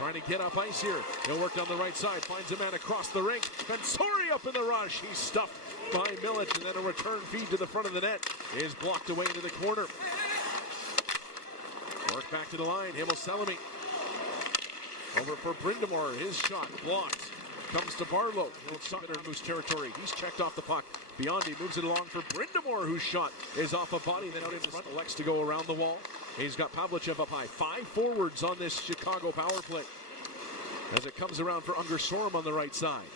trying to get up ice here. He'll work down the right side, finds a man across the rink. Fensori up in the rush. He's stuffed by Milic, and then a return feed to the front of the net is blocked away into the corner. Work back to the line. Himosalami over for Brindamore. His shot blocked. Comes to Barlow. He'll suck it in Moose territory. He's checked off the puck. Biondi moves it along for Brindamore, whose shot is off a body. Then out in front, elects to go around the wall. He's got Pavlichev up high. 5 forwards on this Chicago power play. As it comes around for Unger Sorum on the right side.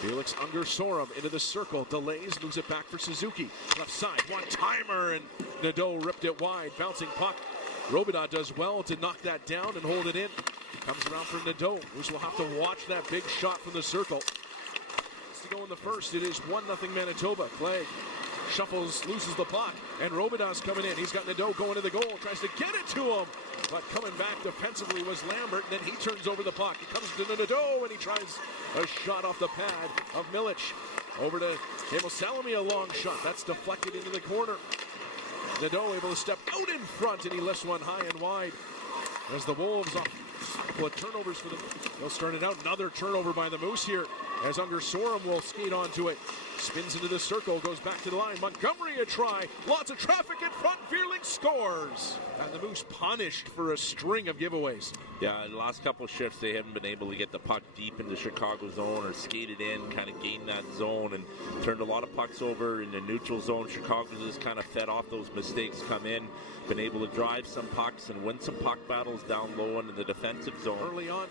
Felix Unger Sorum into the circle. Delays, moves it back for Suzuki. Left side, one-timer, and Nadeau ripped it wide. Bouncing puck. Robidas does well to knock that down and hold it in. Comes around for Nadeau. Moose will have to watch that big shot from the circle. To go in the first, it is 1-0 Manitoba. Clegg shuffles, loses the puck, and Robidas coming in. He's got Nadeau going to the goal, tries to get it to him, but coming back defensively was Lambert, and then he turns over the puck. He comes to Nadeau, and he tries a shot off the pad of Milic. Over to Himosalami, a long shot. That's deflected into the corner. Nadeau able to step out in front, and he lifts one high and wide. As the Wolves off a couple of turnovers for them. They'll start it out. Another turnover by the Moose here. As Unger Sorum will skate onto it. Spins into the circle, goes back to the line. Montgomery a try. Lots of traffic in front. Vierling scores. And the Moose punished for a string of giveaways. Yeah, in the last couple of shifts, they haven't been able to get the puck deep into Chicago zone or skate it in, kind of gain that zone, and turned a lot of pucks over in the neutral zone. Chicago just kind of fed off those mistakes, come in, been able to drive some pucks and win some puck battles down low into the defensive zone. Early on,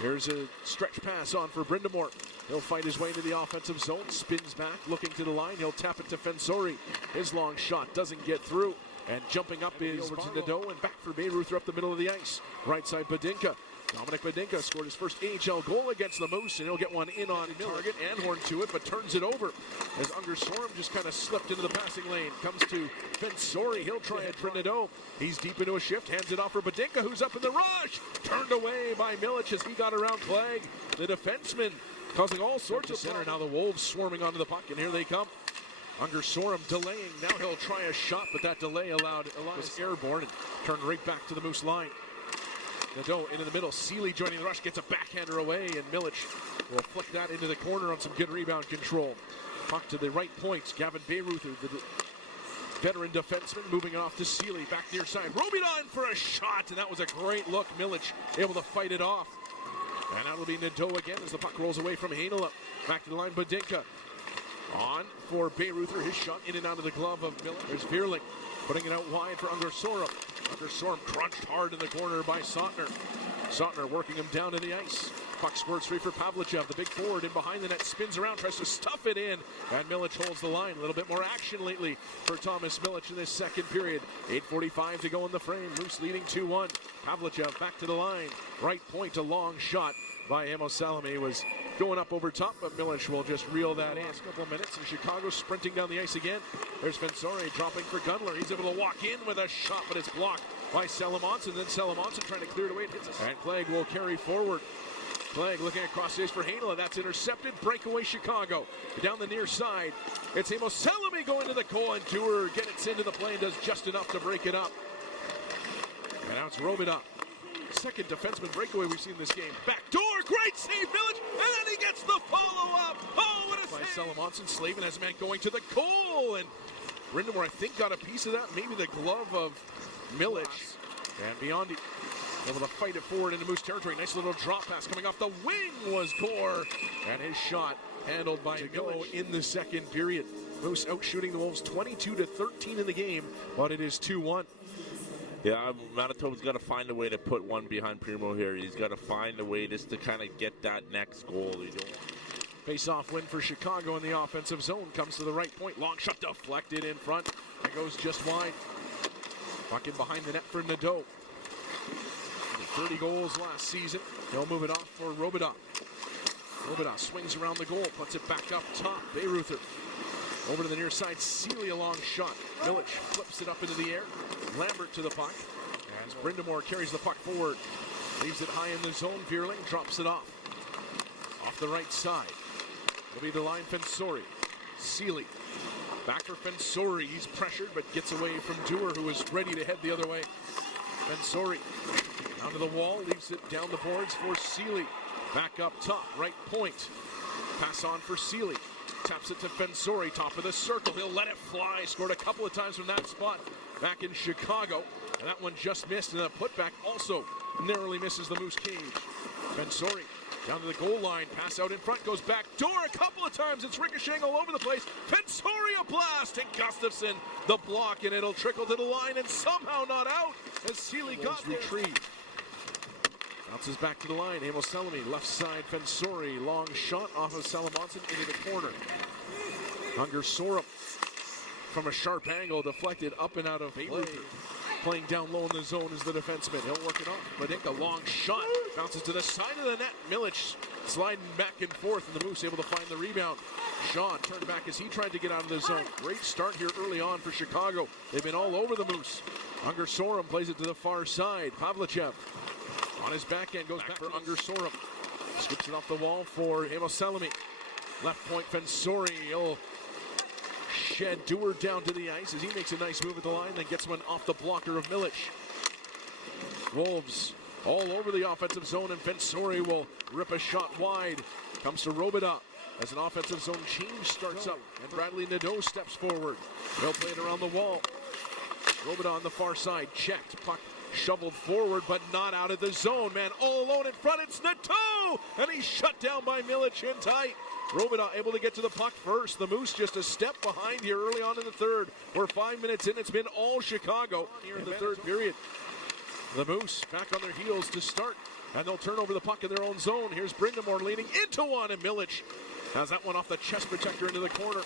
here's a stretch pass on for Brindamore. He'll fight his way into the offensive zone, spins back, looking to the line. He'll tap it to Fensori. His long shot doesn't get through. And jumping up is over to Nadeau and back for Bayreuther up the middle of the ice. Right side, Badinka. Dominic Badinka scored his first AHL goal against the Moose, and he'll get one in on target. Anhorn to it, but turns it over as Unger Sorum just kind of slipped into the passing lane. Comes to Fensori. He'll try it for Nadeau. He's deep into a shift, hands it off for Badinka, who's up in the rush. Turned away by Milic as he got around Clegg, the defenseman, causing all sorts of center. Now the Wolves swarming onto the puck, and here they come. Unger Sorum delaying. Now he'll try a shot, but that delay allowed was airborne and turned right back to the Moose line. Nadeau into the middle. Seeley joining the rush, gets a backhander away, and Milic will flick that into the corner on some good rebound control. Puck to the right point. Gavin Bayreuther, the veteran defenseman, moving it off to Seeley. Back near side. Robidas in for a shot, and that was a great look. Milic able to fight it off. And that'll be Nadeau again as the puck rolls away from Heinola. Back to the line, Badinka. On for Bayreuther, his shot in and out of the glove of Miller. There's Vierling putting it out wide for Unger Sorum. Unger Sorum crunched hard in the corner by Sautner. Sautner working him down to the ice. Puck squirts free for Pavlichev, the big forward in behind the net, spins around, tries to stuff it in, and Milic holds the line. A little bit more action lately for Thomas Milic in this second period. 8:45 to go in the frame. Moose leading 2-1. Pavlichev back to the line. Right point, a long shot by Himosalami was going up over top, but Milic will just reel that in. A couple of minutes, and Chicago sprinting down the ice again. There's Fensori dropping for Gunler. He's able to walk in with a shot, but it's blocked by Salamonson. Then Salamonson trying to clear it away. And Clegg will carry forward. Clegg looking across the ice for Heinola. That's intercepted. Breakaway Chicago. Down the near side. It's Himosalami going to the goal, and Dewar gets into the play and does just enough to break it up. And now it's Robidas. Second defenseman breakaway we've seen in this game. Back door, great save, Milic, and then he gets the follow-up. Oh, what a save! By Salamonson. Slavin has a man going to the goal, and Brindamore, I think, got a piece of that. Maybe the glove of Milic. And Biondi able to fight it forward into Moose territory. Nice little drop pass coming off the wing was Gore, and his shot handled by Milic in the second period. Moose out shooting the Wolves 22-13 in the game, but it is 2-1. Yeah, Manitoba's got to find a way to put one behind Primo here. He's got to find a way just to kind of get that next goal. Face-off win for Chicago in the offensive zone. Comes to the right point. Long shot deflected in front. It goes just wide. Puck in behind the net for Nadeau. 30 goals last season. They'll move it off for Robidas. Robidas swings around the goal. Puts it back up top. Bayreuther. Over to the near side, Seeley a long shot. Milic flips it up into the air. Lambert to the puck. As Brindamore carries the puck forward. Leaves it high in the zone. Vierling drops it off. Off the right side. It'll be the line Fensori. Seeley. Back for Fensori. He's pressured but gets away from Dewar, who is ready to head the other way. Fensori. Down to the wall, leaves it down the boards for Seeley. Back up top, right point. Pass on for Seeley. Taps it to Fensori, top of the circle. He'll let it fly. Scored a couple of times from that spot back in Chicago. And that one just missed, and that putback also narrowly misses the Moose cage. Fensori down to the goal line. Pass out in front, goes back door a couple of times. It's ricocheting all over the place. Fensori a blast, and Gustafsson the block, and it'll trickle to the line and somehow not out as Seeley got retrieved. Bounces back to the line. Emil Selmy, left side. Fensori, long shot off of Salamonson into the corner. Unger Sorum from a sharp angle, deflected up and out of play. Playing down low in the zone is the defenseman. He'll work it off. Badinka, long shot. Bounces to the side of the net. Milic sliding back and forth, and the Moose able to find the rebound. Sean turned back as he tried to get out of the zone. Great start here early on for Chicago. They've been all over the Moose. Unger Sorum plays it to the far side. Pavlichev on his backhand goes back for Unger Sorum. Skips it off the wall for Emil Selmy. Left point Fensori. He'll shed Dewar down to the ice as he makes a nice move at the line, then gets one off the blocker of Milic. Wolves all over the offensive zone, and Fensori will rip a shot wide. Comes to Robida as an offensive zone change starts up, and Bradley Nadeau steps forward. They'll play it around the wall. Robida on the far side, checked, puck shoveled forward, but not out of the zone. Man, all alone in front, it's Nadeau, and he's shut down by Milic in tight. Robida able to get to the puck first. The Moose just a step behind here early on in the third. We're 5 minutes in. It's been all Chicago here in the third period. The Moose back on their heels to start, and they'll turn over the puck in their own zone. Here's Brindamore leaning into one, and Milic has that one off the chest protector into the corner.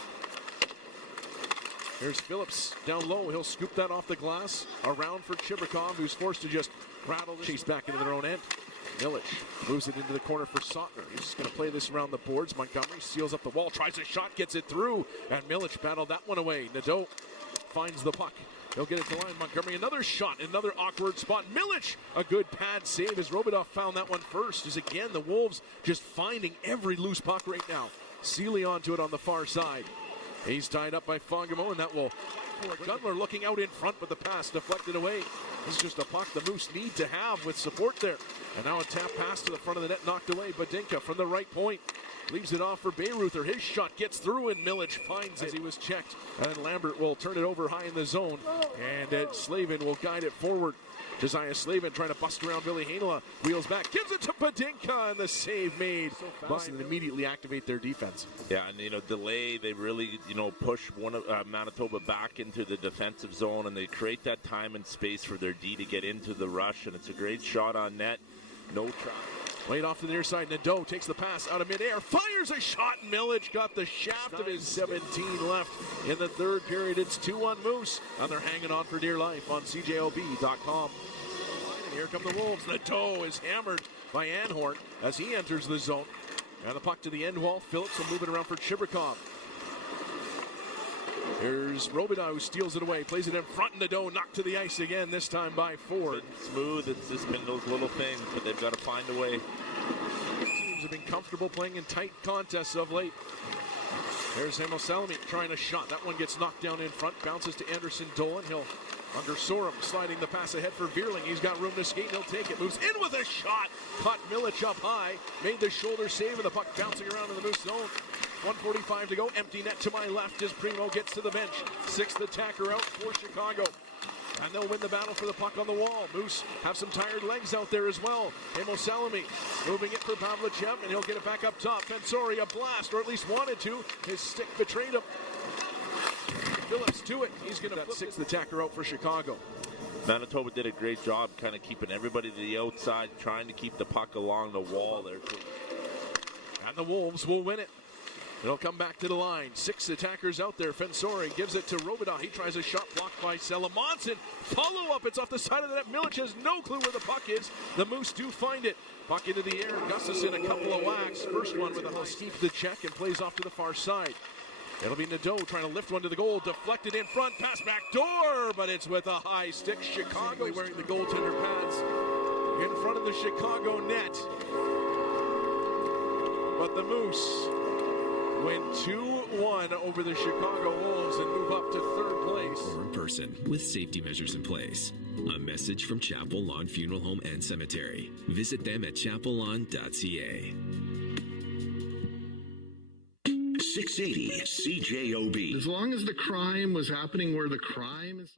Here's Phillips down low. He'll scoop that off the glass around for Chibrikov, who's forced to just rattle this chase back into their own end. Milic moves it into the corner for Sautner. He's just going to play this around the boards. Montgomery seals up the wall, tries a shot, gets it through, and Milic battled that one away. Nadeau finds the puck. He'll get it to line. Montgomery, another shot, another awkward spot. Milic, a good pad save as Robidoff found that one first. As again, the Wolves just finding every loose puck right now. Seeley onto it on the far side. He's tied up by Fangamo, and that will... Gunler looking out in front, but the pass deflected away. This is just a puck the Moose need to have with support there. And now a tap pass to the front of the net, knocked away. Badinka from the right point leaves it off for Bayreuther. His shot gets through, and Milic finds it as he was checked. And Lambert will turn it over high in the zone, and Slavin will guide it forward. Josiah Slavin trying to bust around Billy Hainala. Wheels back, gives it to Badinka, and the save made. And immediately activate their defense. Yeah, and delay. They really push one of Manitoba back into the defensive zone, and they create that time and space for their D to get into the rush. And it's a great shot on net. No traffic. Played off to the near side. Nadeau takes the pass out of midair, fires a shot. Milic got the shaft of his 17 left in the third period. It's 2-1 Moose, and they're hanging on for dear life on CJOB.com. And here come the Wolves. Nadeau is hammered by Anhorn as he enters the zone. And the puck to the end wall. Phillips will move it around for Chibrikov. Here's Robida, who steals it away, plays it in front, and Nadeau knocked to the ice again, this time by Ford. Smooth, it's just been those little things, but they've got to find a way. Teams have been comfortable playing in tight contests of late. There's Emil Selmy trying a shot. That one gets knocked down in front, bounces to Anderson Dolan. He'll Unger Sorum sliding the pass ahead for Vierling. He's got room to skate, and he'll take it. Moves in with a shot. Caught Milic up high. Made the shoulder save, and the puck bouncing around in the Moose zone. 1:45 to go. Empty net to my left as Primo gets to the bench. Sixth attacker out for Chicago. And they'll win the battle for the puck on the wall. Moose have some tired legs out there as well. Emil Selmy moving it for Pavlichev, and he'll get it back up top. Fensori a blast, or at least wanted to. His stick betrayed him. Phillips to it. He's going to flip sixth attacker out for Chicago. Manitoba did a great job kind of keeping everybody to the outside, trying to keep the puck along the wall there. And the Wolves will win it. It'll come back to the line. Six attackers out there. Fensori gives it to Robida. He tries a shot blocked by Salamonson. Follow up. It's off the side of the net. Milic has no clue where the puck is. The Moose do find it. Puck into the air. Gustafsson a couple of whacks. First one with a high steep the check and plays off to the far side. It'll be Nadeau trying to lift one to the goal. Deflected in front. Pass back door. But it's with a high stick. Chicago wearing the goaltender pads in front of the Chicago net. But the Moose win 2-1 over the Chicago Wolves and move up to third place. Or in person with safety measures in place. A message from Chapel Lawn Funeral Home and Cemetery. Visit them at chapellawn.ca. 680 CJOB. As long as the crime was happening where the crime is.